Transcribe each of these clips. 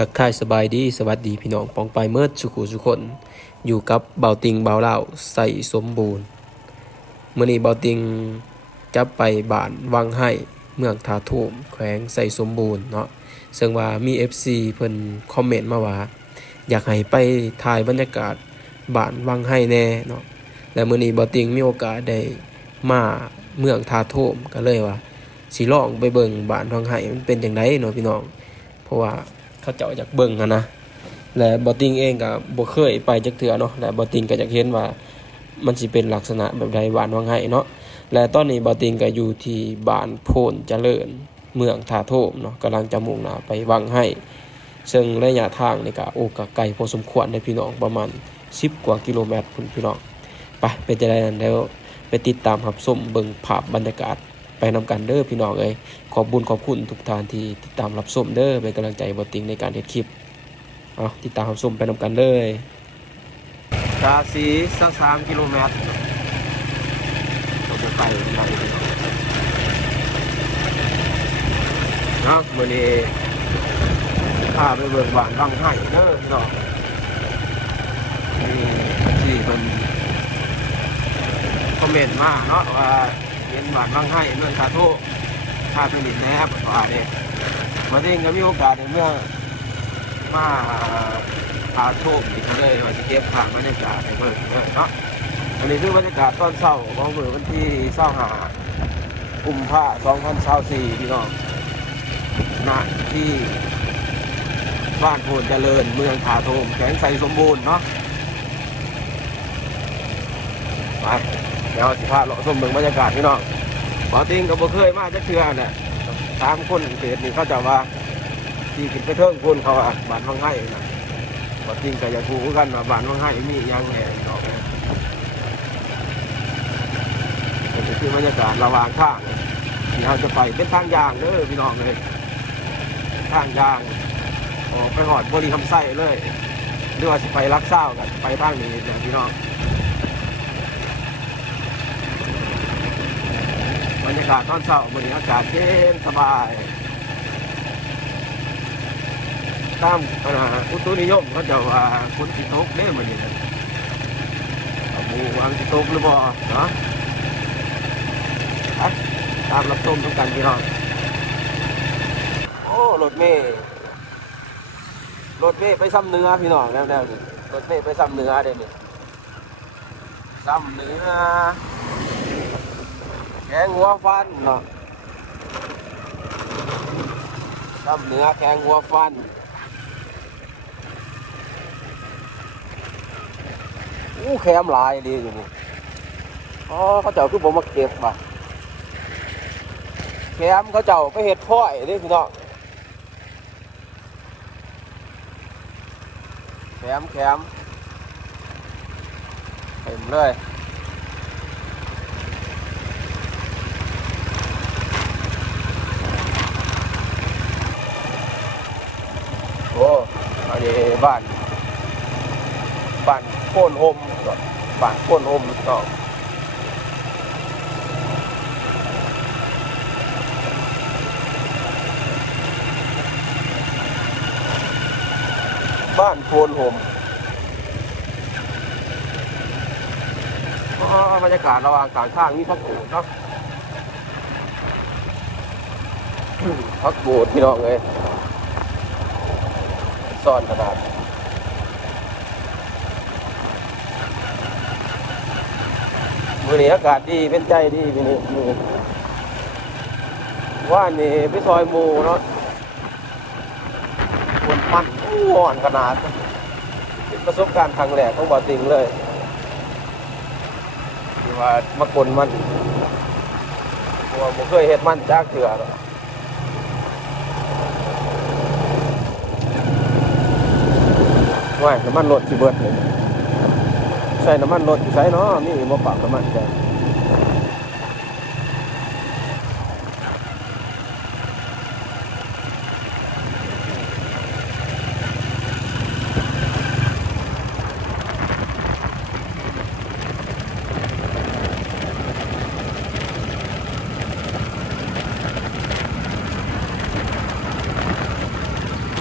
ทักทายสบายดีสวัสดีพี่น้องปองไปเมิดสุขุสุคน อยู่กับเบาติงเบาเล่าใส่สมบูรณ์เมื่อนี้เบาติงจะไปบ้านวังไห้เมืองทาทุ่มแขวงใส่สมบูรณ์เนาะซึ่งว่ามี FC เพิ่นคอมเมนต์มาว่าอยากให้ไปถ่ายบรรยากาศบ้านวังไห้แน่เนาะและเมื่อนี้เบาติงมีโอกาสได้มาเมืองทาทุ่มก็เลยว่าสิลองไปเบิ่งบ้านวังไห้มันเป็นจังไดเนาะพี่น้อง เพราะว่า เขาเจ้าอยากเบิ่งอะนะและบอติงเองก็บ่เคยไปจักเทื่อเนาะและบอติงก็อยากเห็นว่ามันสิเป็นลักษณะแบบใดบ้านวังไห้เนาะและตอนนี้บอติงก็อยู่ที่บ้านโพนเจริญเมืองท่าโทมเนาะกำลังจะมุ่งหน้าไปวังไห้ ซึ่งระยะทางนี่ก็โอ้ก็ไกลพอสมควรเลยพี่น้องประมาณ 10 กว่ากิโลเมตรพุ่นพี่น้องไปเป็นจังไดนั้นแล้วไปติดตามรับชมเบิ่งภาพบรรยากาศ ไปนำกันเด้อพี่น้องเอ้ยขอบบุญขอบคุณทุกท่านที่ติดตามรับชมเด้อเป็นกำลังใจบ่ติงในการเฮ็ดคลิปเอาติดตามรับชมไปนำกันเลยกาสีสัก3กิโลเมตรต้องไปไปเนาะมื้อนี้พาไปเบิ่งบ้านบางไห้เด้อพี่น้องนี่ที่เพิ่นคอมเมนต์มาเนาะว่า เห็นบาดบางให้เมืองคาโทคาเป็นดินแนบว่าเนี่ยมาเองก็มีโอกาสในเมื่อมาคาโทมอีกเลยว่าจะเก็บผ่านบรรยากาศในเมืองเนาะอันนี้คือบรรยากาศตอนเช้าของเมือวันที่เช้าหากุมภาสองพันเช้าสี่พี่น้องณที่บ้านโพนเจริญเมืองคาโทมแข็งใสสมบูรณ์เนาะไป ดี๋ยวสิพาเลาะชมเมืองบรรยากาศพี่น้องบอติงก็บ่เคยมาจักเทื่อเนี่ยตามคนเขตนี่เขาจะว่าที่ขึ้นไปเทิงคนเขาอะบ้านวังไห้นะบอติงก็อยากูกันว่าบ้านวังไห้มียังแหน่พี่น้องนี่คือบรรยากาศระหว่างทางที่เราจะไปเป็นทางยางเด้อพี่น้องเลยทางยางออกไปหอดบริคำไส้เลยหรือว่าสิไปรักเศร้ากันไปทางนี้เนี่ยพี่น้อง บรรยากาศตอนเช้าวันนี้อากาศเย็นสบายตามปัญหาอุตุนิยมเขาจะว่าคนติดตกเนี่ยมันนี่หมูวางติดตกหรือเปล่าเนาะตามรับชมทุกกันพี่น้องโอ้รถเมย์รถเมย์ไปซ้ำเนื้อพี่น้องแนวๆนี่รถเมย์ไปซ้ำเนื้อเด้นี่ซ้ำเนื้อ แกงหัวฟันเนาะทำเนื้อแกงหัวฟันอู้แคมหลายดีอยู่นี่อ๋อเขาเจ้าคือผมมาเก็บป่ะแคมเขาเจ้าไปเห็ดพ้อยเด้พี่น้องแคมแคมเต็มเลย โอ้อันนี้ บ้านบ้านโค่นโฮมก่อนบ้านโค่นโฮมต่อบ้านโคนโฮมบรรยากาศระหว่างกลางทางนี่พักกูดเนาะพักกูดพี่น้องเลย ซ่อนขนาดมือนี้อากาศดีเป็นใจดีมือนี้มือว่านี่ไปซอยมูเนาะคนมันอ่อนขนาดเป็นประสบการณ์ครั้งแรกของบอติงเลยที่ว่ามากลมันเพราะว่าผมเคยเห็ดมันจากเถื่อหรอก ว่ายน้ำมันรถสิเบิดเลยใส่น้ำมันรถสิใส่เนาะมีมาปรับน้ำมันแก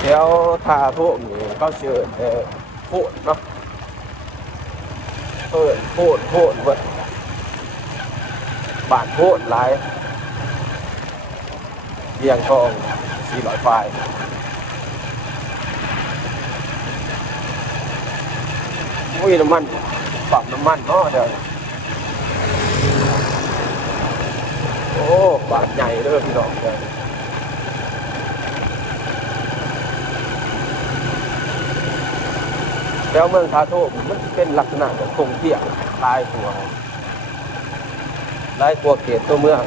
เดี๋ยวถ่าทาพว กนี้ก็เชิญเออโพดเนาะเปิดโพดโพดเบิดบาทโพดหลายเรียงทองสี่ร้อยไฟมุ้ยน้ำมันปรับน้ำมันเนาะเดี๋ยวโอ้ บาทใหญ่เด้อพี่น้องเดี๋ยว แล้วเมืองทาโทมันเป็นลักษณะของคงเที่ยงลายตัว ลายตัวเขตตัวเมือง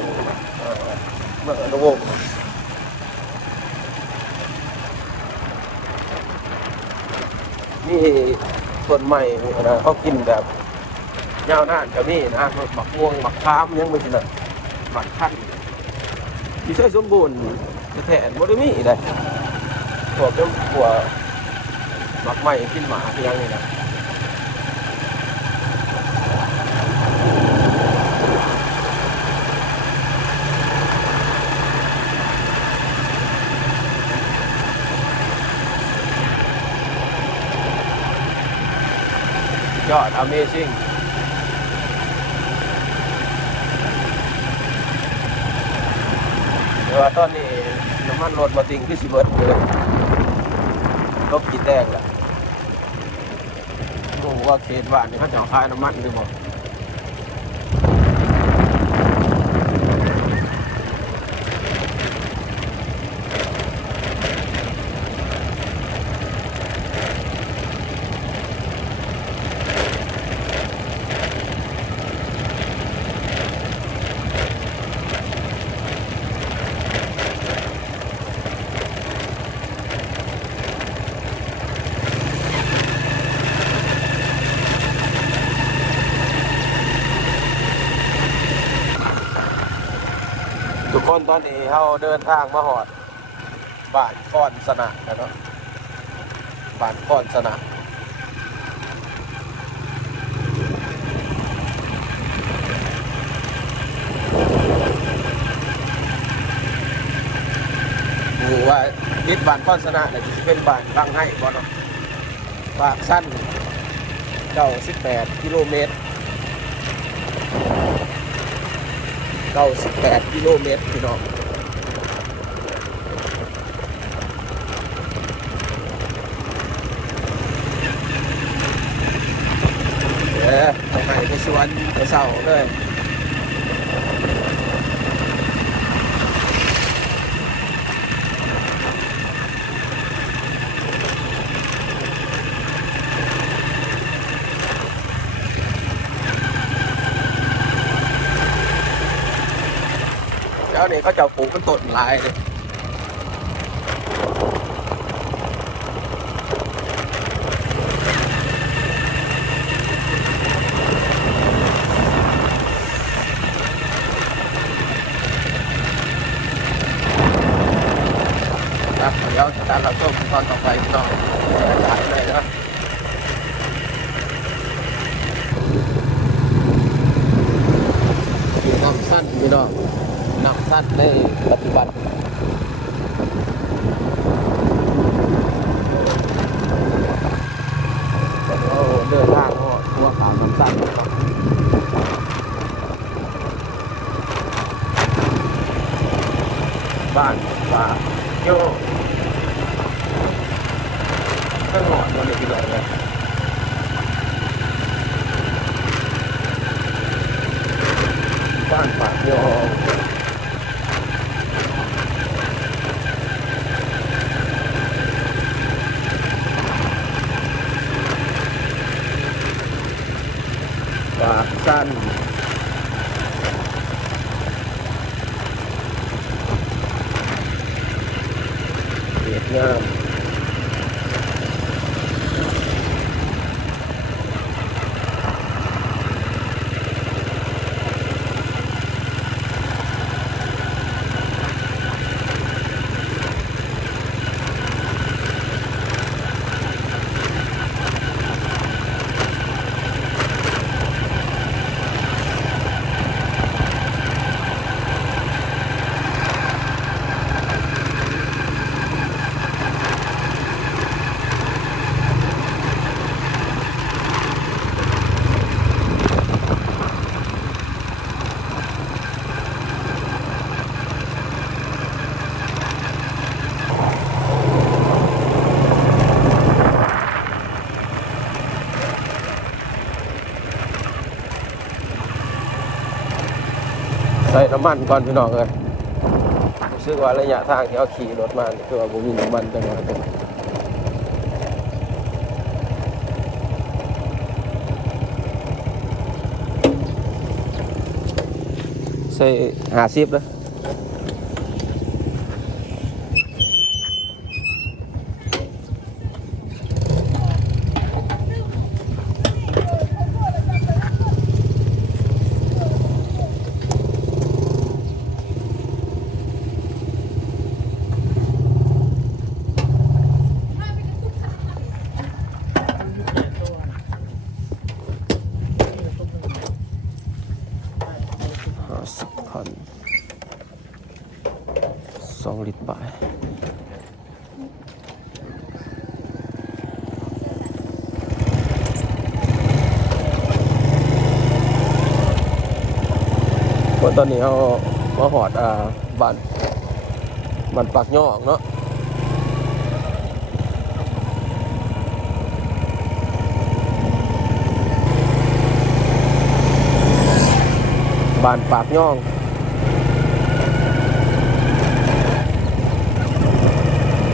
เมืองอนุวงศ์นี่ส่วนใหม่นะเขากินแบบยาวนานก็มีนะหมักม่วงหมักค้ามยังไม่ใช่นะหมักขั้นที่ใช้สมบูรณ์จะแท้ๆบ่ได้มีเลยพวกเป็นพว มักใหม่กินหมาที่ยังนี่นะยอด Amazing แต่ว่าตอนนี้น้ำมันรถมาติงคือสิเบิร์ดเลย ลบกี่แตกแล้วโอ้ว่าเขตบ้านนี่เขาจะเอาขายน้ำมันหรือเปล่า คนตอนนี้เขาเดินทางมาหอดบ้านก้อนสนะแล้วเนาะบ้านก้อนสนะดูว่านิดบ้านก้อนสนะเนี่ยจะเป็นบ้านรังให้บ่เนาะปากสั้นเก้าสิบแปดกิโลเมตร 98กิโลเมตรพี่น้องเออไปให้ไปสวนไปเศร้าเลย เขาจะปลูกกันต้นหลายเลย น้ำมันก่อนพี่น้องเอ้ยรู้สึกว่าระยะทางที่เอาขี่รถมานี่คือว่าบ่มีน้ำมันจังหวะนี้ใส่ห้าสิบนะห้าสิบพันสองลิตรบาท ว่าตอนนี้เขามาหอดอ่าบ้านบ้านปากย่องเนาะบ้านปากย่อง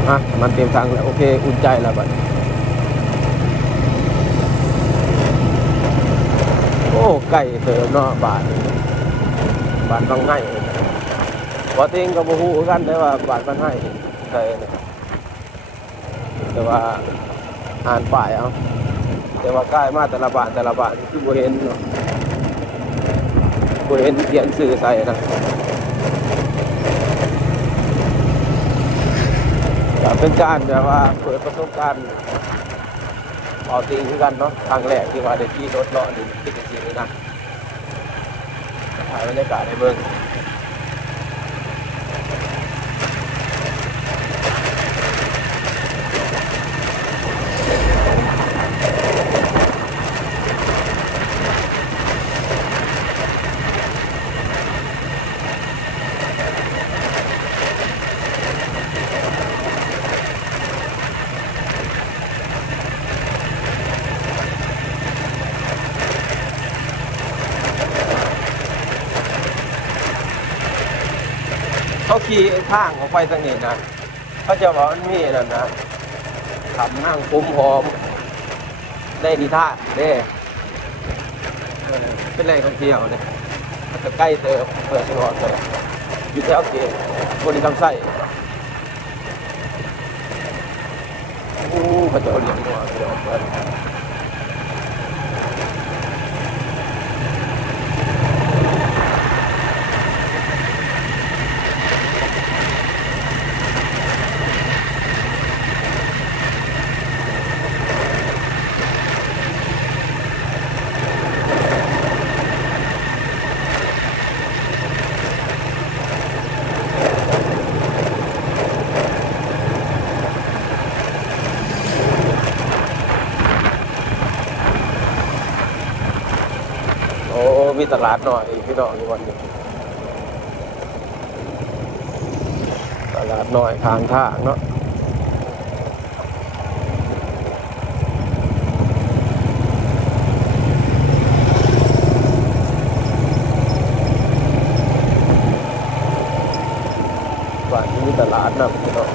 อะมันเตรียมทางแล้ว โอเค อุ่นใจแล้วบัดโอ้ไก่เติมเนาะบาน บานบางไห้ว่าติงกับบูฮูกันได้ว่าบานบางไห้ใช่นะครับแต่ว่าอ่านป้ายเอาแต่ว่าใกล้มาแต่ละบานแต่ละบานคือบ่เห็นเนาะกูเห็นเขียนสื่อใส่นะเป็นการแบบว่าเปิดประสบการณ์เอาจริงคือกันเนาะครั้งแรกที่ว่าได้ขี่รถเลาะนี่เป็นจริงๆเลยนะ ถ่ายบ รรยางขาขี่ทางไปทางนี้นะเขาจะบอกมันมีนั่นนะทำนั่งคุ้มหอมได้ดีท่าเด้เป็นแหล่งท่องเที่ยวเนี่ยมันจะใกล้เติมเปิดสงอเลยอยู่แถวเกตบริกรรมไส้อู้เขาจะเอาเหรียญหัวเดี๋ยวเปิด โอ้ มี ตลาดหน่อยพี่น้องอยู่วันนี้ตลาดหน่อยทางทางเนาะบ้านที่มีตลาดนะพี่น้อง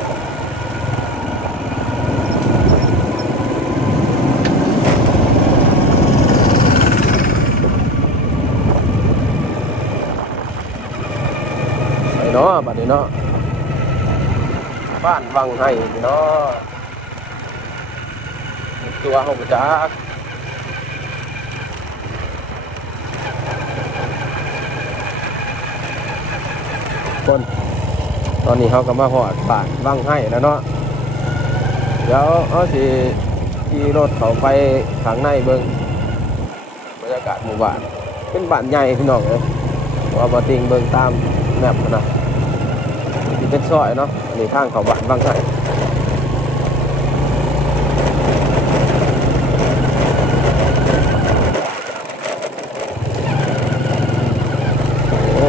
ไอ้เนาะบัดนี้เนาะ บ้านวังไห้พี่เนาะตัวเขาก็จักคน ตอนนี้เขาก็มาหอดบ้านวังไห้แล้วเนาะเดี๋ยวเขาสิขี่รถเขาไปข้างในเบิ่งบรรยากาศหมู่บ้านเป็นบ้านใหญ่พี่น้องเลยว่ามาติงเบิ่งตามแมพนะ ที่เป็นซอยเนาะนี่ทางเขาบ้านวังไห้โอ้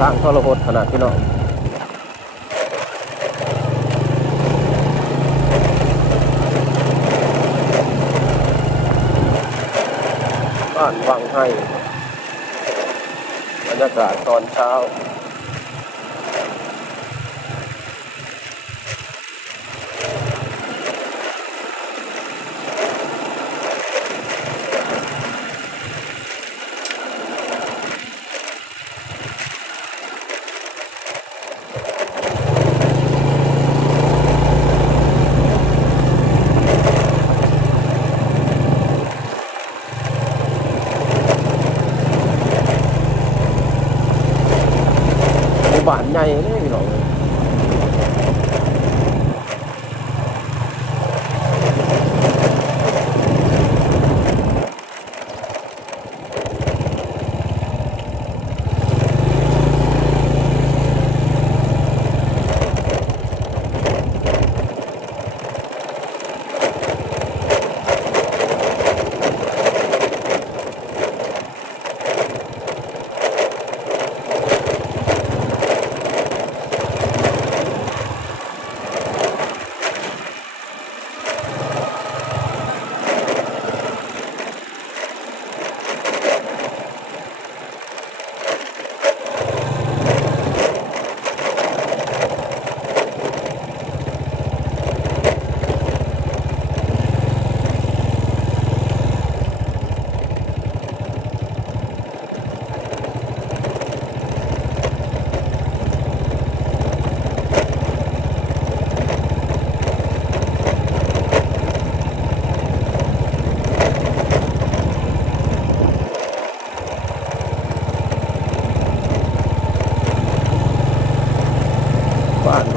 โางทรหดขนาดพี่น้องบ้านวังให้บรรยา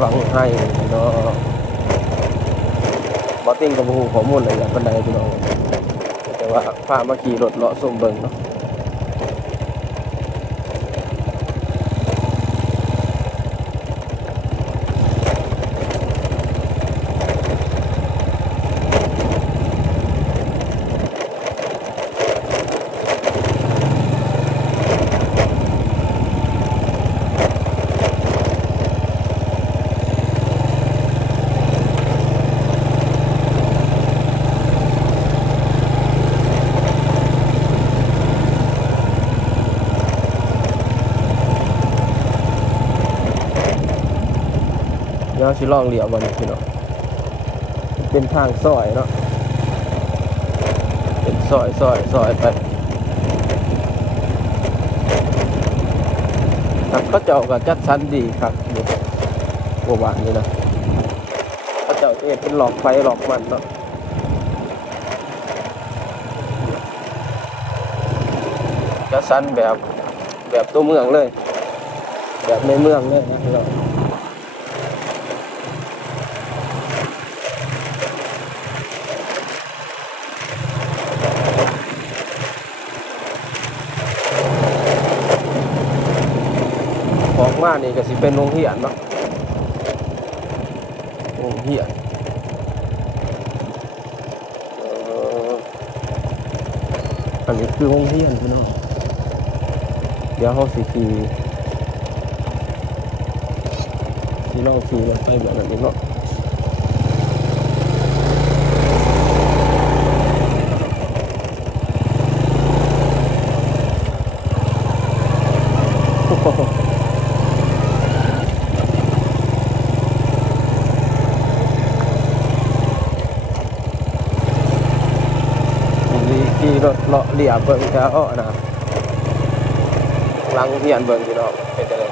วังให้เนาะบอติ้งกับหูข้อมูลอะไรอย่างปันไดพี่น้องแต่ว่าพามาขี่รถเลาะส้มเบิงเนาะ ลองเลี้ยวบนพี่น้องเป็นทางซอยเนาะเป็นซอยซอยซอยไปครับเขาเจ้าก็จัดสรรดีครับอยู่บัวานนี่นะเขาเจ้าเอเป็นหลอกไฟหลอกมันเนาะจัดสรรแบบแบบตัวเมืองเลย แบบในเมืองเลยนะพี่น้อง ออ ก็สิเป็นโรงเรียนเนาะโรงเรียนอันนี้คือโรงเรียนพี่น้องเดี๋ยวเขาสิขี่ที่ลองขี่รถไปแบบนั้เนาะขี่ขี่รถ เลาะเลียเบิ่งจะอ้อนะลังเรียนเบิ่งพี่น้องเป็นจังได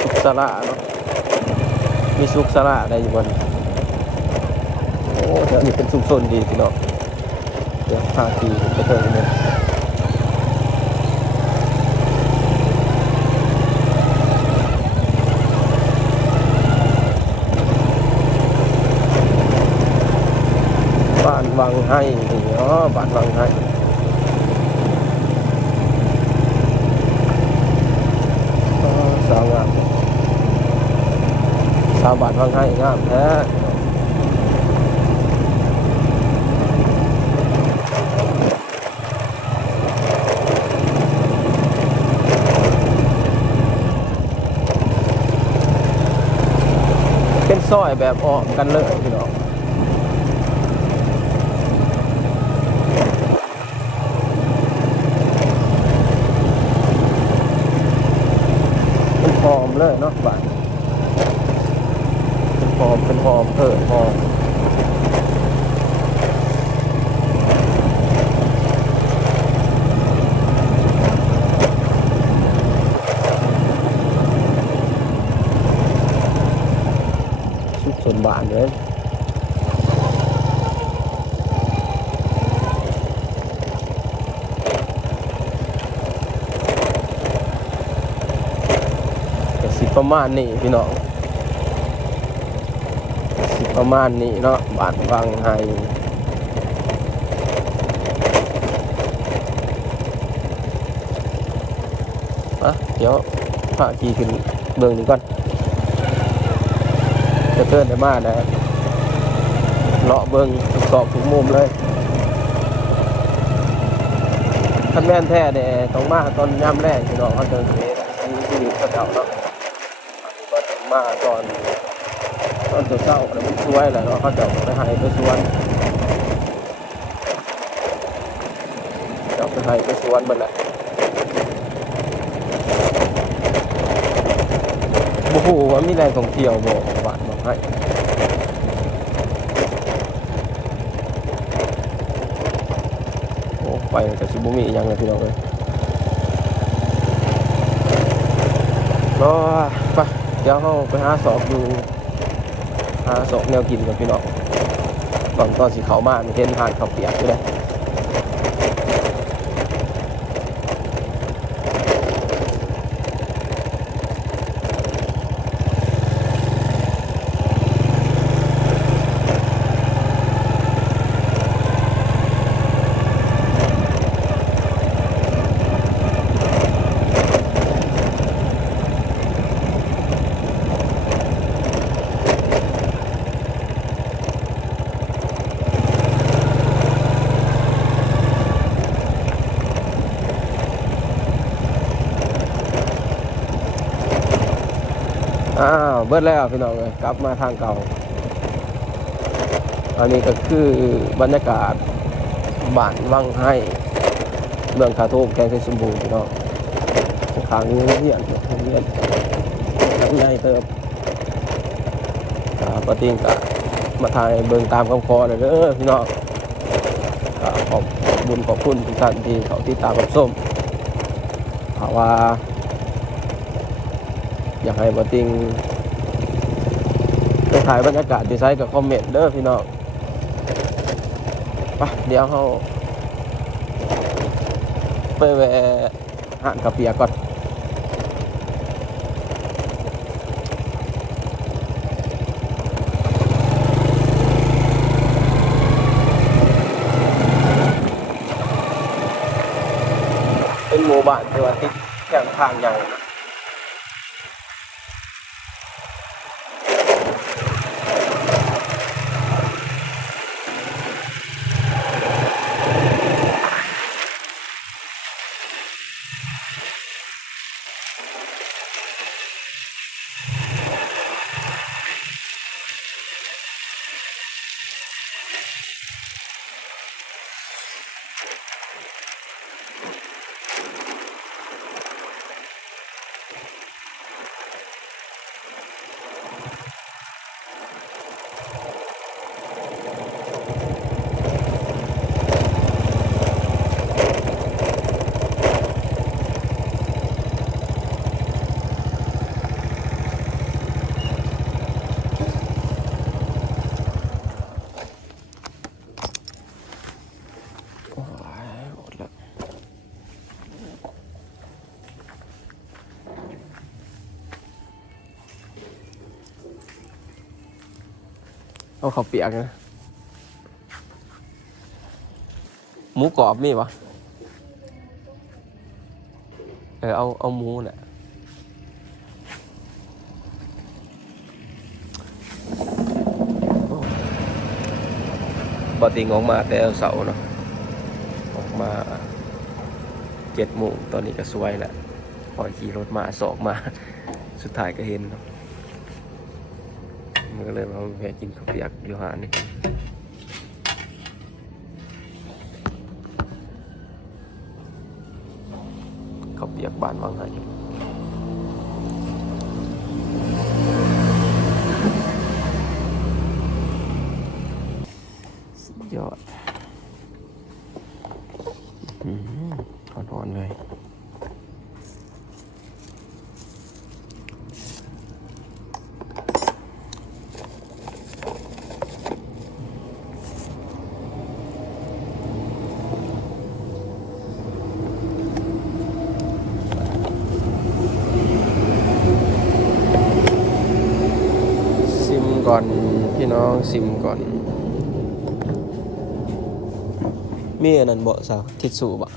สุขสละเนาะมีสุขสละได้อยู่บน โอ้แถวนี้เป็นชุมชนดีพี่น้องเดี๋ยวพาขี่ไปเถอะเนี่ยบ้านวังให้เนาะบ้านวังให้สาวงามสาวบ้านวังให้งามแท้ ซอยแบบออกกันเลยพี่น้องเป็นหอมเลยเนาะบ้านเป็นหอมเป็นหอมเออหอร์มชุดส่วนบ้านเลยก็สิ ประมาณนี้พี่น้องสิประมาณนี้เนาะบานวังไฮอะเดี๋ยวพาขี่ขึ้นเบื้องนี้ก่อน จะเกินได้มากนะเลาะเบิ้งทุกซอกทุกมุมเลยคันแม่นแท้เด้ต้องมาตอนย่ำแรกพี่น้องเขาเจอเสียมีชีวิตเขาเจ้าเนาะ นี้ก็ต้องมาตอนตอนเช้าแล้วมันสวยแหละเนาะเขาจ้าไปให้ไปสวนจ้าไปให้ไปสวนมันแหละโอ้โหว่ามีแรงท่องเที่ยวบ่บ้านบอกให้โอ้ไปกับชิบุมีอีกอยังเลยพี่น้องเลยรอไป ดี๋ยวเขาไปหาสอบดูหาสอบแนวกินกับพี่น้องตอนตอนสีเขาวมามีเห็นหานเขาเปียกอยู่เลย เบิดแล้วพี่น้องเลยกลับมาทางเก่า อันนี้ก็คือบรรยากาศบ้านวังให้เมืองคาโทมแกงเทสมบูพี่น้องทางนี้เรียนโรงเรียนทางใหญ่เติบอ่าปติงกะมาถ่ายเบิ่งตามคำคอเลยเด้อพี่น้องขอบบุญขอบคุณทุกท่านที่เขาติดตามรับชมถ้าว่า อยากให้ปติง ไปถ่ายบรรยากาศดีไซน์กับคอมเมนต์เด้อพี่น้องไปเดี๋ยวเขาไปแวะหานกระเปียก่อนเป็นหมู่บ้านที่ว่าติดแข่งทางใหญ่น เอาเขาเปียกนะหมูกรอบมีปะเออเอาเอาหมูแหละปกติงออกมาแต่เสาเนาะออกมาเจ็ดโมงตอนนี้ก็สวยแหละพอขี่รถมาสอกมา สุดท้ายก็เห็นเนาะ มันก็เลยมาแวะกินข้าวเปียกอยู่หานี่ข้าวเปียกบ้านวังไห้สุดยอดอืมถอนๆเลย ซิมก่อนพี่น้อง ซิมก่อน มีอันนั้นบ่สาวทิชชู่บ่